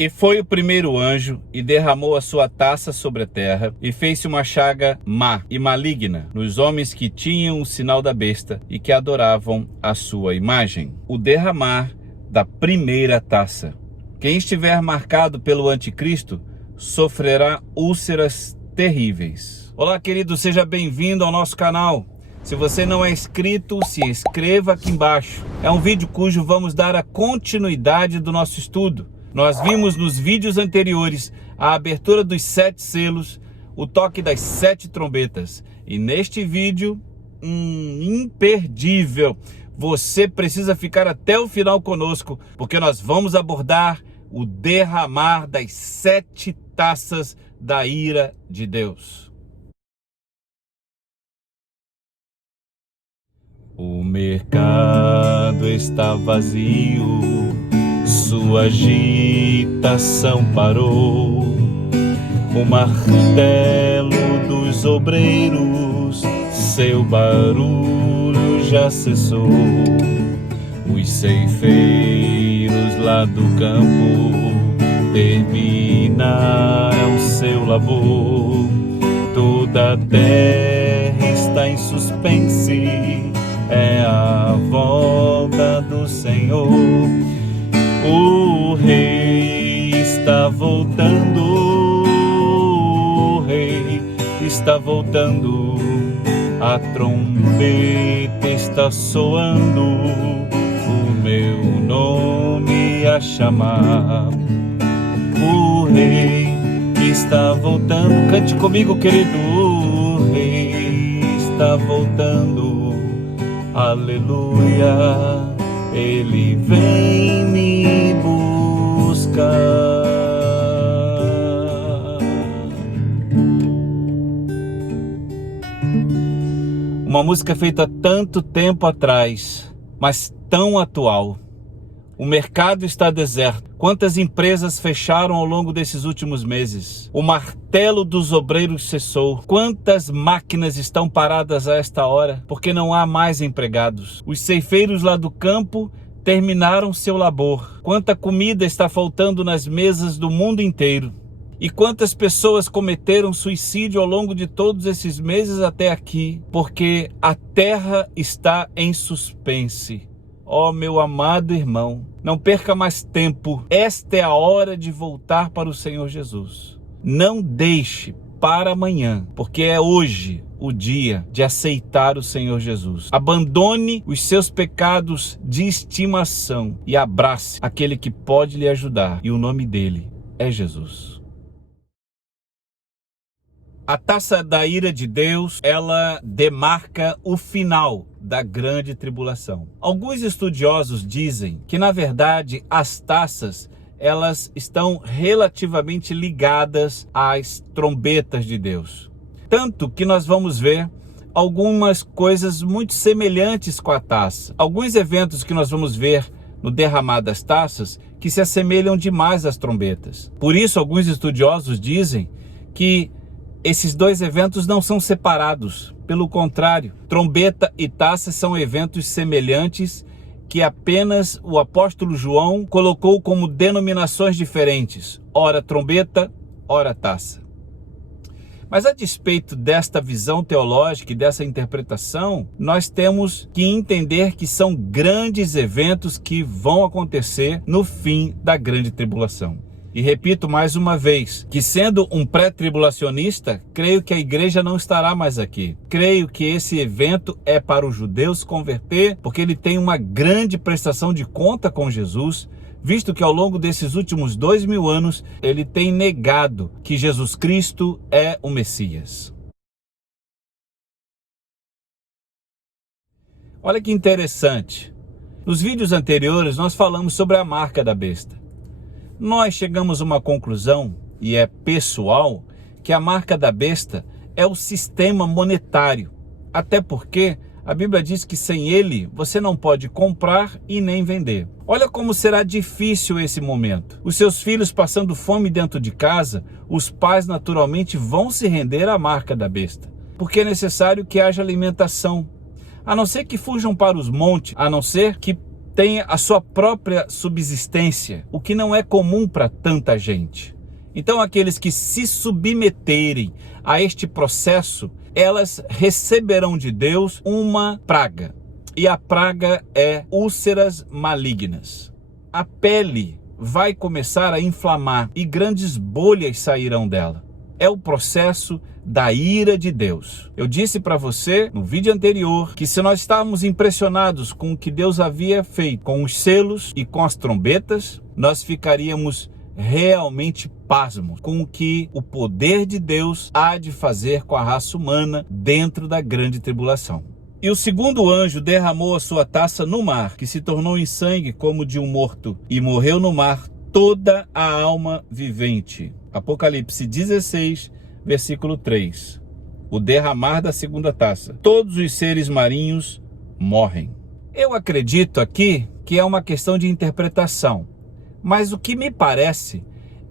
E foi o primeiro anjo, e derramou a sua taça sobre a terra, e fez-se uma chaga má e maligna nos homens que tinham o sinal da besta e que adoravam a sua imagem. O derramar da primeira taça. Quem estiver marcado pelo anticristo sofrerá úlceras terríveis. Olá, querido, seja bem-vindo ao nosso canal. Se você não é inscrito, se inscreva aqui embaixo. É um vídeo cujo vamos dar a continuidade do nosso estudo. Nós vimos nos vídeos anteriores a abertura dos 7 selos, o toque das 7 trombetas. E neste vídeo, imperdível, você precisa ficar até o final conosco, porque nós vamos abordar o derramar das 7 taças da ira de Deus. O mercado está vazio, sua agitação parou, o martelo dos obreiros, seu barulho já cessou. Os ceifeiros lá do campo terminaram seu labor, toda a terra está em suspense, é a volta do Senhor. O rei está voltando, o rei está voltando, a trombeta está soando, o meu nome a chamar. O rei está voltando, cante comigo, querido. O rei está voltando, aleluia. Ele vem me buscar. Uma música feita tanto tempo atrás, mas tão atual. O mercado está deserto. Quantas empresas fecharam ao longo desses últimos meses? O martelo dos obreiros cessou. Quantas máquinas estão paradas a esta hora porque não há mais empregados? Os ceifeiros lá do campo terminaram seu labor. Quanta comida está faltando nas mesas do mundo inteiro? E quantas pessoas cometeram suicídio ao longo de todos esses meses até aqui, porque a terra está em suspense. Ó, meu amado irmão, não perca mais tempo. Esta é a hora de voltar para o Senhor Jesus. Não deixe para amanhã, porque é hoje o dia de aceitar o Senhor Jesus. Abandone os seus pecados de estimação e abrace aquele que pode lhe ajudar. E o nome dele é Jesus. A taça da ira de Deus, ela demarca o final da grande tribulação. Alguns estudiosos dizem que, na verdade, as taças, elas estão relativamente ligadas às trombetas de Deus. Tanto que nós vamos ver algumas coisas muito semelhantes com a taça. Alguns eventos que nós vamos ver no derramar das taças que se assemelham demais às trombetas. Por isso, alguns estudiosos dizem que esses dois eventos não são separados. Pelo contrário, trombeta e taça são eventos semelhantes que apenas o apóstolo João colocou como denominações diferentes. Ora trombeta, ora taça. Mas a despeito desta visão teológica e dessa interpretação, nós temos que entender que são grandes eventos que vão acontecer no fim da grande tribulação. E repito mais uma vez, que sendo um pré-tribulacionista, creio que a igreja não estará mais aqui. Creio que esse evento é para os judeus se converter, porque ele tem uma grande prestação de conta com Jesus, visto que ao longo desses últimos 2000 anos, ele tem negado que Jesus Cristo é o Messias. Olha que interessante. Nos vídeos anteriores, nós falamos sobre a marca da besta. Nós chegamos a uma conclusão, e é pessoal, que a marca da besta é o sistema monetário. Até porque a Bíblia diz que sem ele você não pode comprar e nem vender. Olha como será difícil esse momento. Os seus filhos passando fome dentro de casa, os pais naturalmente vão se render à marca da besta, porque é necessário que haja alimentação. A não ser que fujam para os montes, a não ser que tem a sua própria subsistência, o que não é comum para tanta gente. Então, aqueles que se submeterem a este processo, elas receberão de Deus uma praga. E a praga é úlceras malignas. A pele vai começar a inflamar e grandes bolhas sairão dela. É o processo da ira de Deus. Eu disse para você no vídeo anterior que se nós estávamos impressionados com o que Deus havia feito com os selos e com as trombetas, nós ficaríamos realmente pasmos com o que o poder de Deus há de fazer com a raça humana dentro da grande tribulação. E o segundo anjo derramou a sua taça no mar, que se tornou em sangue como de um morto, e morreu no mar toda a alma vivente. Apocalipse 16, versículo 3. O derramar da segunda taça. Todos os seres marinhos morrem. Eu acredito aqui que é uma questão de interpretação. Mas o que me parece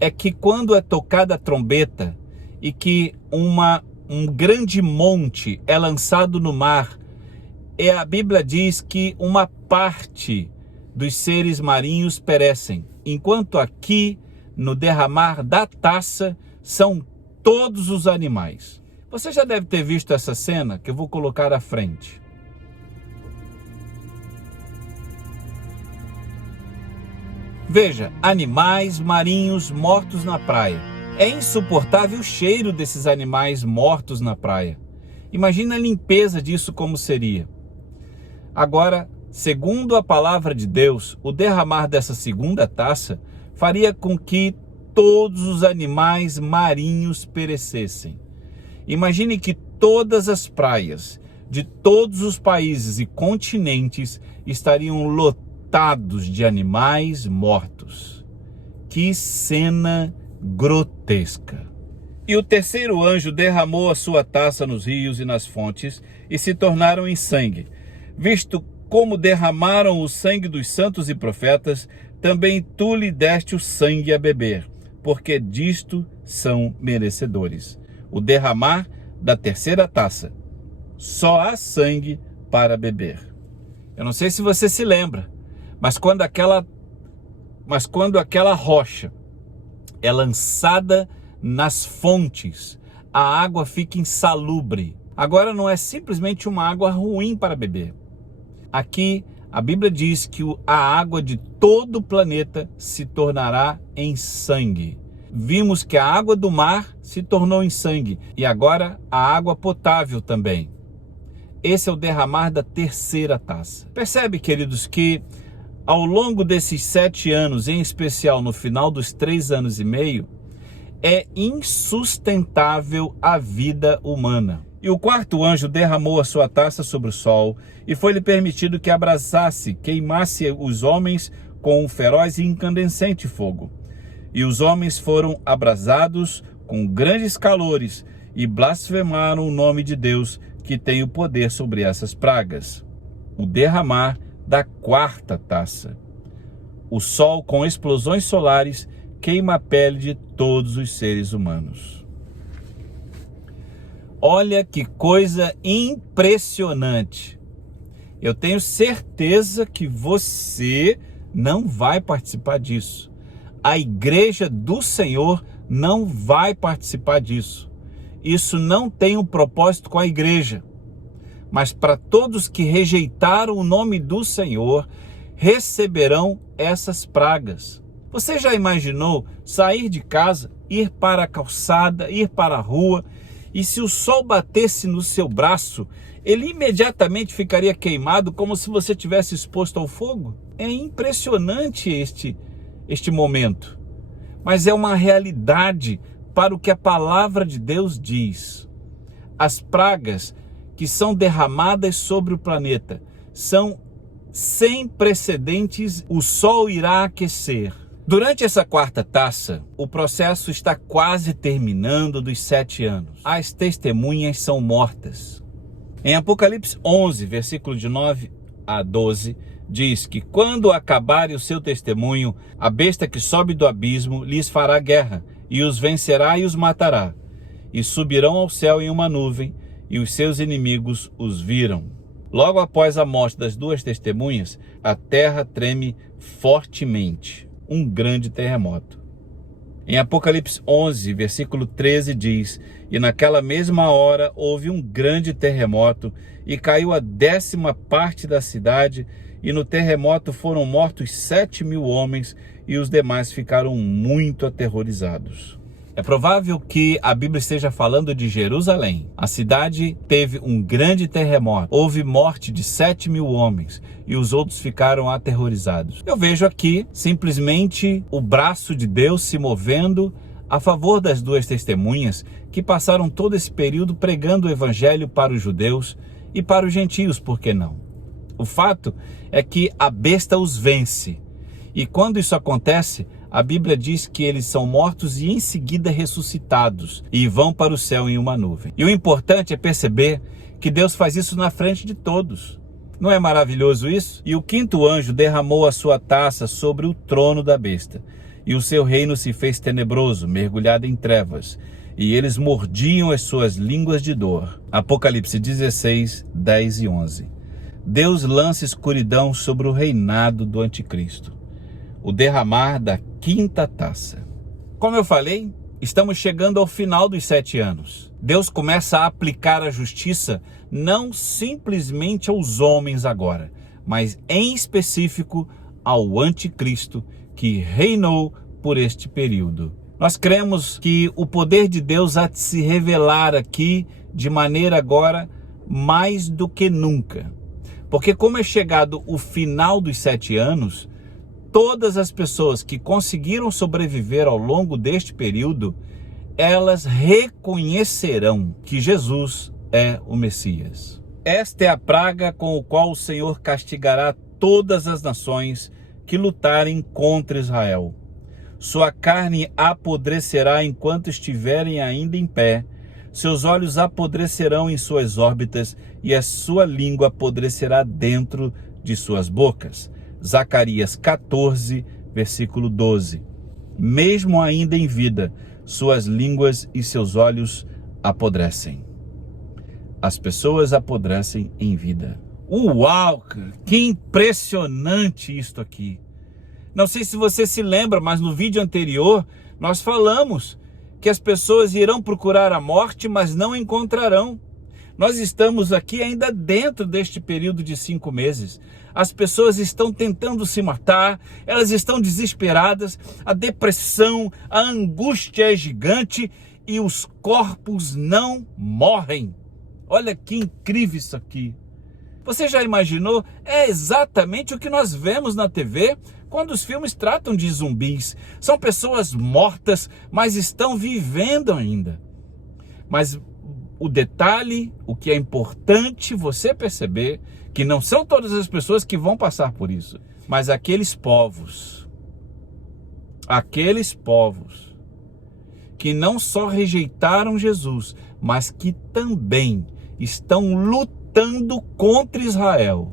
é que quando é tocada a trombeta e que um grande monte é lançado no mar, a Bíblia diz que uma parte dos seres marinhos perecem, enquanto aqui no derramar da taça são todos os animais. Você já deve ter visto essa cena que eu vou colocar à frente. Veja, animais marinhos mortos na praia. É insuportável o cheiro desses animais mortos na praia. Imagina a limpeza disso como seria. Agora, segundo a palavra de Deus, o derramar dessa segunda taça faria com que todos os animais marinhos perecessem. Imagine que todas as praias de todos os países e continentes estariam lotados de animais mortos. Que cena grotesca! E o terceiro anjo derramou a sua taça nos rios e nas fontes e se tornaram em sangue. Visto como derramaram o sangue dos santos e profetas, também tu lhe deste o sangue a beber, porque disto são merecedores. O derramar da terceira taça. Só há sangue para beber. Eu não sei se você se lembra, mas quando aquela rocha é lançada nas fontes, a água fica insalubre. Agora não é simplesmente uma água ruim para beber. Aqui a Bíblia diz que a água de todo o planeta se tornará em sangue. Vimos que a água do mar se tornou em sangue e agora a água potável também. Esse é o derramar da terceira taça. Percebe, queridos, que ao longo desses 7 anos, em especial no final dos 3 anos e meio, é insustentável a vida humana. E o quarto anjo derramou a sua taça sobre o sol, e foi-lhe permitido que abrasasse, queimasse os homens com um feroz e incandescente fogo. E os homens foram abrasados com grandes calores, e blasfemaram o nome de Deus, que tem o poder sobre essas pragas. O derramar da quarta taça. O sol, com explosões solares, queima a pele de todos os seres humanos. Olha que coisa impressionante. Eu tenho certeza que você não vai participar disso. A igreja do Senhor não vai participar disso. Isso não tem um propósito com a igreja. Mas para todos que rejeitaram o nome do Senhor, receberão essas pragas. Você já imaginou sair de casa, ir para a calçada, ir para a rua, e se o sol batesse no seu braço, ele imediatamente ficaria queimado como se você tivesse exposto ao fogo? É impressionante este momento, mas é uma realidade para o que a palavra de Deus diz. As pragas que são derramadas sobre o planeta são sem precedentes. O sol irá aquecer. Durante essa quarta taça, o processo está quase terminando dos 7 anos. As testemunhas são mortas. Em Apocalipse 11, versículo de 9 a 12, diz que quando acabarem o seu testemunho, a besta que sobe do abismo lhes fará guerra, e os vencerá e os matará. E subirão ao céu em uma nuvem, e os seus inimigos os viram. Logo após a morte das duas testemunhas, a terra treme fortemente, um grande terremoto. Em Apocalipse 11, versículo 13 diz: "E naquela mesma hora houve um grande terremoto, e caiu a 10ª parte da cidade, e no terremoto foram mortos 7.000 homens, e os demais ficaram muito aterrorizados." É provável que a Bíblia esteja falando de Jerusalém. A cidade teve um grande terremoto, houve morte de 7.000 homens e os outros ficaram aterrorizados. Eu vejo aqui simplesmente o braço de Deus se movendo a favor das duas testemunhas que passaram todo esse período pregando o evangelho para os judeus e para os gentios, por que não? O fato é que a besta os vence. E quando isso acontece, a Bíblia diz que eles são mortos e em seguida ressuscitados e vão para o céu em uma nuvem. E o importante é perceber que Deus faz isso na frente de todos. Não é maravilhoso isso? E o 5º anjo derramou a sua taça sobre o trono da besta, e o seu reino se fez tenebroso, mergulhado em trevas, e eles mordiam as suas línguas de dor. Apocalipse 16, 10 e 11. Deus lança escuridão sobre o reinado do anticristo. O derramar da 5ª taça. Como eu falei, estamos chegando ao final dos 7 anos. Deus começa a aplicar a justiça não simplesmente aos homens agora, mas em específico ao anticristo que reinou por este período. Nós cremos que o poder de Deus há de se revelar aqui de maneira agora mais do que nunca. Porque como é chegado o final dos 7 anos, todas as pessoas que conseguiram sobreviver ao longo deste período, elas reconhecerão que Jesus é o Messias. Esta é a praga com a qual o Senhor castigará todas as nações que lutarem contra Israel. Sua carne apodrecerá enquanto estiverem ainda em pé, seus olhos apodrecerão em suas órbitas e a sua língua apodrecerá dentro de suas bocas. Zacarias 14, versículo 12. Mesmo ainda em vida, suas línguas e seus olhos apodrecem. As pessoas apodrecem em vida. Uau, que impressionante isto aqui. Não sei se você se lembra, mas no vídeo anterior nós falamos que as pessoas irão procurar a morte, mas não encontrarão. Nós estamos aqui ainda dentro deste período de 5 meses. As pessoas estão tentando se matar, elas estão desesperadas, a depressão, a angústia é gigante e os corpos não morrem. Olha que incrível isso aqui. Você já imaginou? É exatamente o que nós vemos na TV quando os filmes tratam de zumbis. São pessoas mortas, mas estão vivendo ainda. Mas o detalhe, o que é importante você perceber, que não são todas as pessoas que vão passar por isso, mas aqueles povos que não só rejeitaram Jesus, mas que também estão lutando contra Israel.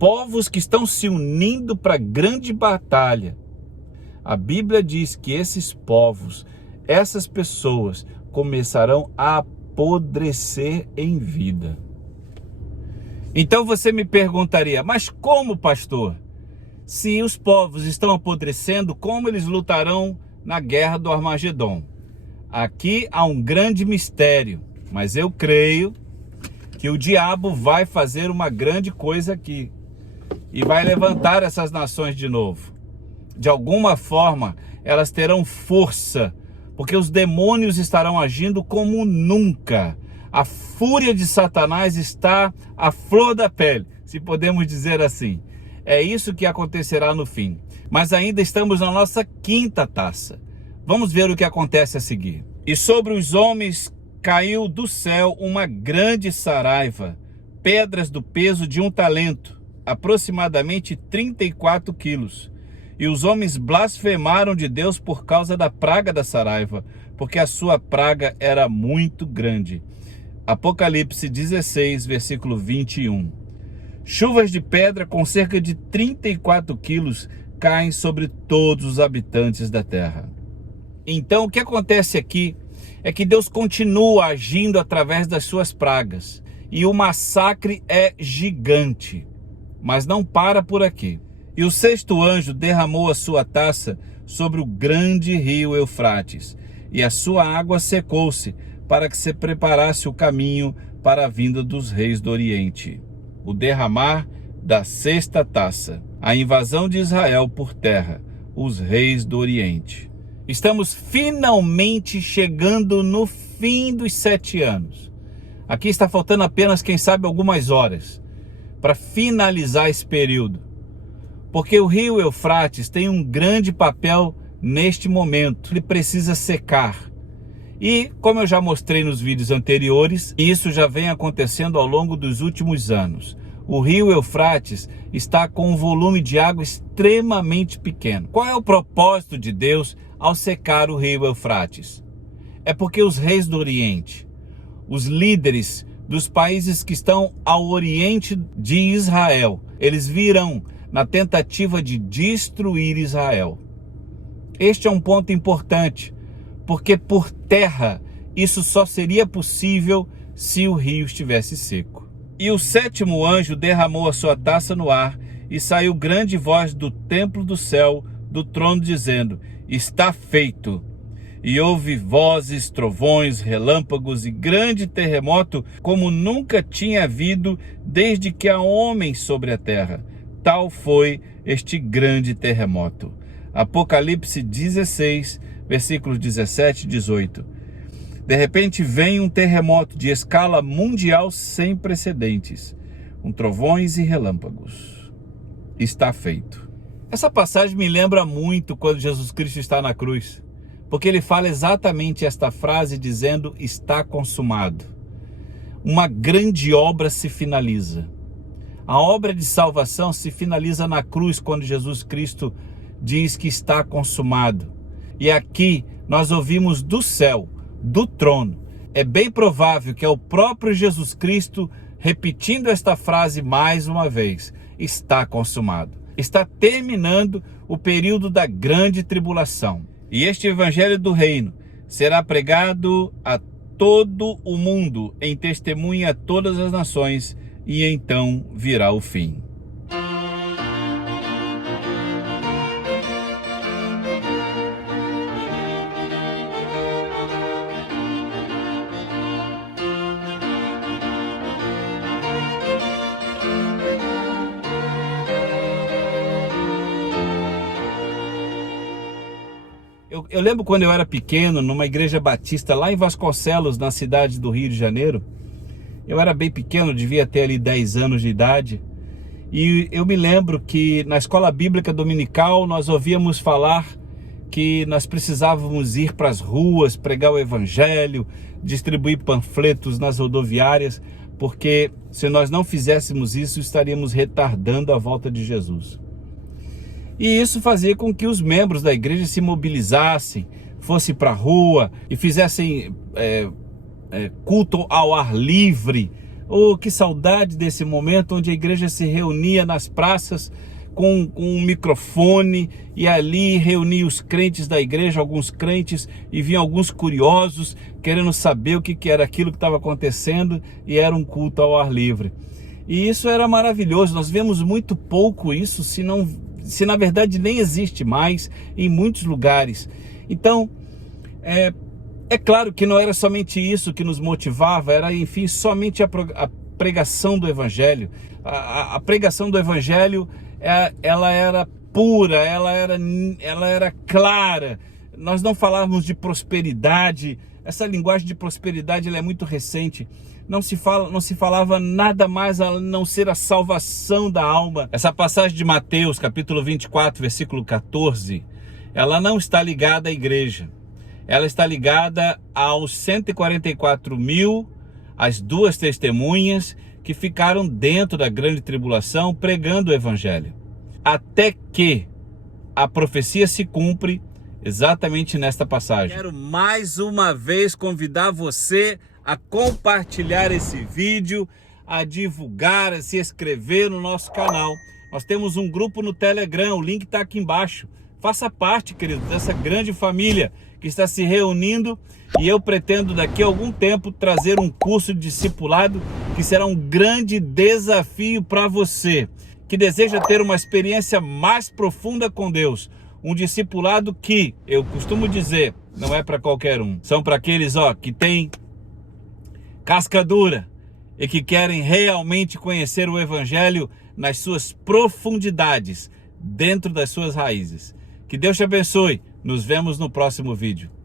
Povos que estão se unindo para a grande batalha. A Bíblia diz que esses povos, essas pessoas, começarão a apodrecer em vida. Então você me perguntaria, mas como, pastor? Se os povos estão apodrecendo, como eles lutarão na guerra do Armagedon? Aqui há um grande mistério, mas eu creio que o diabo vai fazer uma grande coisa aqui e vai levantar essas nações de novo. De alguma forma, elas terão força, porque os demônios estarão agindo como nunca. A fúria de Satanás está à flor da pele, se podemos dizer assim. É isso que acontecerá no fim. Mas ainda estamos na nossa 5ª taça. Vamos ver o que acontece a seguir. E sobre os homens caiu do céu uma grande saraiva, pedras do peso de 1 talento, aproximadamente 34 quilos. E os homens blasfemaram de Deus por causa da praga da saraiva, porque a sua praga era muito grande. Apocalipse 16, versículo 21. Chuvas de pedra com cerca de 34 quilos caem sobre todos os habitantes da terra. Então o que acontece aqui é que Deus continua agindo através das suas pragas. e o massacre é gigante. Mas não para por aqui. E o sexto anjo derramou a sua taça sobre o grande rio Eufrates, e a sua água secou-se, para que se preparasse o caminho para a vinda dos reis do Oriente. O derramar da sexta taça, a invasão de Israel por terra, os reis do Oriente. Estamos finalmente chegando no fim dos 7 anos. Aqui está faltando apenas, quem sabe, algumas horas para finalizar esse período. Porque o rio Eufrates tem um grande papel neste momento. Ele precisa secar. E, como eu já mostrei nos vídeos anteriores, isso já vem acontecendo ao longo dos últimos anos. O rio Eufrates está com um volume de água extremamente pequeno. Qual é o propósito de Deus ao secar o rio Eufrates? É porque os reis do Oriente, os líderes dos países que estão ao oriente de Israel, eles virão na tentativa de destruir Israel. Este é um ponto importante, porque por terra isso só seria possível se o rio estivesse seco. E o sétimo anjo derramou a sua taça no ar, e saiu grande voz do templo do céu, do trono, dizendo: está feito. E houve vozes, trovões, relâmpagos e grande terremoto, como nunca tinha havido desde que há homens sobre a terra. Tal foi este grande terremoto. Apocalipse 16, versículos 17 e 18. De repente vem um terremoto de escala mundial sem precedentes, com trovões e relâmpagos. Está feito. Essa passagem me lembra muito quando Jesus Cristo está na cruz, porque ele fala exatamente esta frase dizendo: está consumado. Uma grande obra se finaliza. A obra de salvação se finaliza na cruz, quando Jesus Cristo diz que está consumado. E aqui nós ouvimos do céu, do trono. É bem provável que é o próprio Jesus Cristo repetindo esta frase mais uma vez: está consumado. Está terminando o período da grande tribulação. E este evangelho do reino será pregado a todo o mundo em testemunha a todas as nações, e então virá o fim. Eu lembro quando eu era pequeno, numa igreja batista lá em Vasconcelos, na cidade do Rio de Janeiro. Eu era bem pequeno, devia ter ali 10 anos de idade. E eu me lembro que na escola bíblica dominical nós ouvíamos falar que nós precisávamos ir para as ruas, pregar o evangelho, distribuir panfletos nas rodoviárias, porque se nós não fizéssemos isso, estaríamos retardando a volta de Jesus. E isso fazia com que os membros da igreja se mobilizassem, fossem para a rua e fizessem culto ao ar livre. Oh, que saudade desse momento onde a igreja se reunia nas praças com um microfone, e ali reunia os crentes da igreja, alguns crentes, e vinham alguns curiosos querendo saber o que era aquilo que estava acontecendo, e era um culto ao ar livre. E isso era maravilhoso. Nós vemos muito pouco isso, se na verdade nem existe mais em muitos lugares. Então, é claro que não era somente isso que nos motivava, era, enfim, somente a pregação do Evangelho. A pregação do Evangelho, ela era pura, ela era clara. Nós não falávamos de prosperidade. Essa linguagem de prosperidade, ela é muito recente. Não se falava nada mais a não ser a salvação da alma. Essa passagem de Mateus, capítulo 24, versículo 14, ela não está ligada à igreja. Ela está ligada aos 144 mil, as 2 testemunhas que ficaram dentro da grande tribulação pregando o evangelho. Até que a profecia se cumpre exatamente nesta passagem. Quero mais uma vez convidar você a compartilhar esse vídeo, a divulgar, a se inscrever no nosso canal. Nós temos um grupo no Telegram, o link está aqui embaixo. Faça parte, querido, dessa grande família que está se reunindo e eu pretendo daqui a algum tempo trazer um curso de discipulado que será um grande desafio para você que deseja ter uma experiência mais profunda com Deus. Um discipulado que, eu costumo dizer, não é para qualquer um. São para aqueles que têm casca dura e que querem realmente conhecer o Evangelho nas suas profundidades, dentro das suas raízes. Que Deus te abençoe. Nos vemos no próximo vídeo.